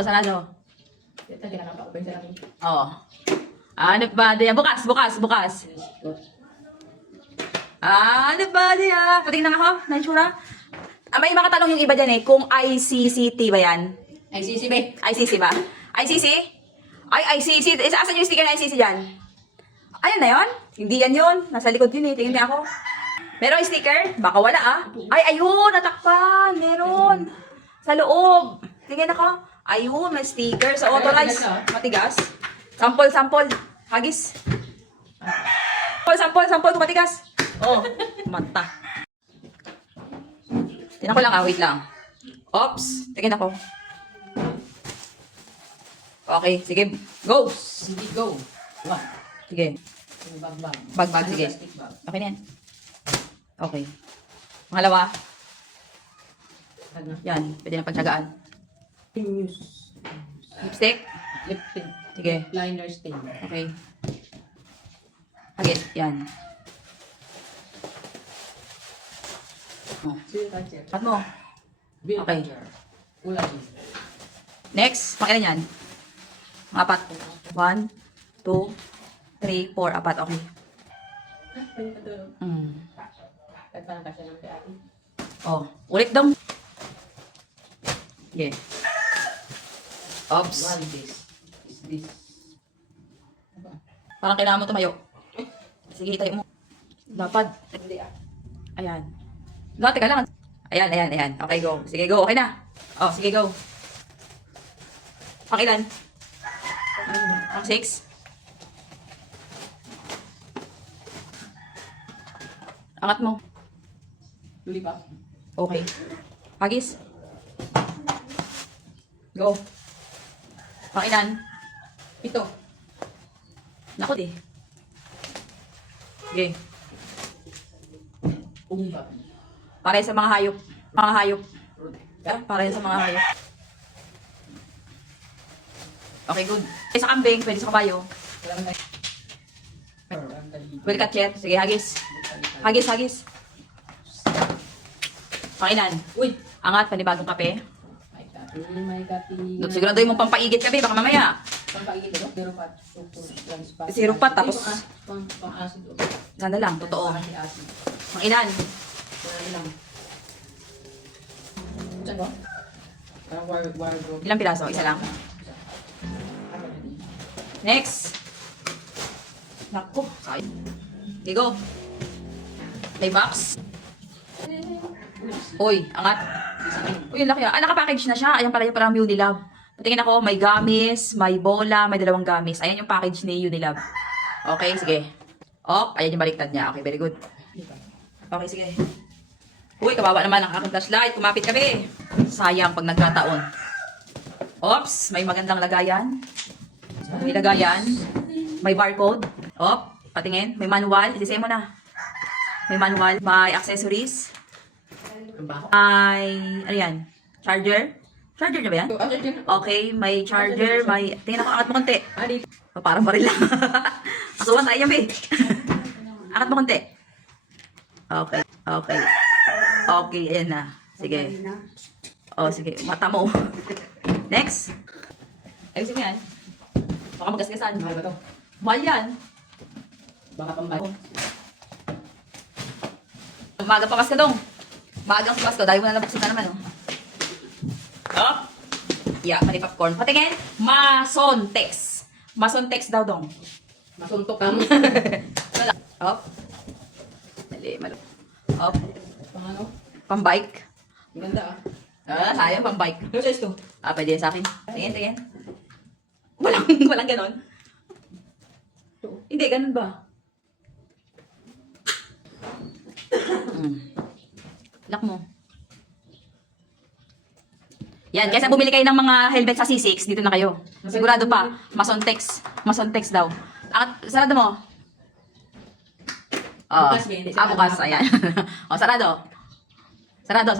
Sarado. Ito, di na pa-open sa namin. Oo. Ano ba diya? Bukas. Ano ba diya? Patingin na ako, na itsura. May makatanong yung iba dyan eh, kung ICCT ba yan? ICC, ICC ba? ICC? Ay, ICC. Asan yung sticker na ICC dyan? Ayun na yun? Hindi yan yun. Nasa likod yun eh. Tingin niya ako. Meron yung sticker? Baka wala ah. Ay, ayun. Natakpan. Meron. Sa loob. Tingin ako. Ayun, may sticker. Sa authorized. Matigas. Sample. Hagis. Sample. Matigas. Oh, mata. Tingnan ko lang ah. Wait lang. Oops. Tingin ako. Okay, sige. Go! Sige, go. One. Sige. Bag, sige. Plastic bag. Okay na yan. Okay. Pangalawa. Ano? Yan. Pwede na pagtsagaan. News. Lipstick. Lip tint. Sige. Liner stain. Okay. Hagit. Yan. Oh. Seal catcher. Cut mo. Bill Okay. catcher. Ulan. Next. Pakilan yan. Mga apat. 1, 2, 3, 4. Apat. Okay. Pwede pa doon. Kahit parang kasya ng ate. Oh. Ulit dong. Yeah. Oops. One this. Is this. Parang kailangan mo tumayo. Sige, tayo mo. Dapat. Hindi ah. Ayan. No, teka lang. Ayan. Okay, go. Sige, go. Okay na. Oh, sige, go. Pakilan? Ang 6. Angat mo. Tuli pa. Okay. Hagis. Go. Pakilan? Ito. Naku, di. Okay. Umba. Para yan sa mga hayop. Mga hayop. Para yan sa mga hayop. Okay, good. Sa kambing, pwede sa kabayo. Well cut yet. Sige, hagis. Hagis. Pakilan. Uy! Angat, panibagong kape. May kapi. Siguraduhin mong pampaigit kape, baka mamaya. Pampaigit ito. Zero pat. Zero pat, tapos? Pang-acid. Sana lang, totoo. Pang-acid. Pakilan. Wala lang. Saan ko? Parang wardrobe. Ilang piraso? Isa lang. Next. Naku, sayang. Okay, go. May box. Uy, angat. Uy, yung laki ah. Naka-package na siya. Ayan pala yung parang Unilab. Patingin ako, may gamis, may bola, may dalawang gamis. Ayan yung package ni Unilab. Okay, sige. Oh, ayan yung baliktad niya. Okay, very good. Okay, sige. Uy, kawawa naman ang aking flashlight. Kumapit kami. Sayang pag nagkataon. Oops, may magandang lagayan. May lagayan. May barcode. Op, patingin. May manual. Isisay mo na. May manual. May accessories. May, ano yan? Charger? Charger niya ba yan? Okay, may charger. May, tingnan ako, angat mo konti. Parang baril lang. Asuhan tayo yan, eh. Angat mo konti. Okay. Okay, ayan na. Sige. Oh, sige. Mata mo. Next. Ayusin mo yan. Baka magasgasan. Mahal ba to? Mahal yan. Baka pambalik. Umaga pa Pasko dong. Maagang sa Pasko. Dahil mo na nabuksan na naman, oh. Oh. Yeah, mali popcorn. Patingin. Masontex. Masontex daw dong. Masuntok ka mo. Wala. Op. Mali. Op. Pang ano? Pambike. Maganda ah. Sayang pambike. Ano size to? Pwede yan sa akin. Tingin. Walang ganon. Hindi, ganon ba? Lock mo. Yan, kaysa bumili kayo ng mga helmet sa C6, dito na kayo. Sigurado pa, Masontex daw. Sarado mo. Bukas, hindi. Bukas, ayan. Sarado.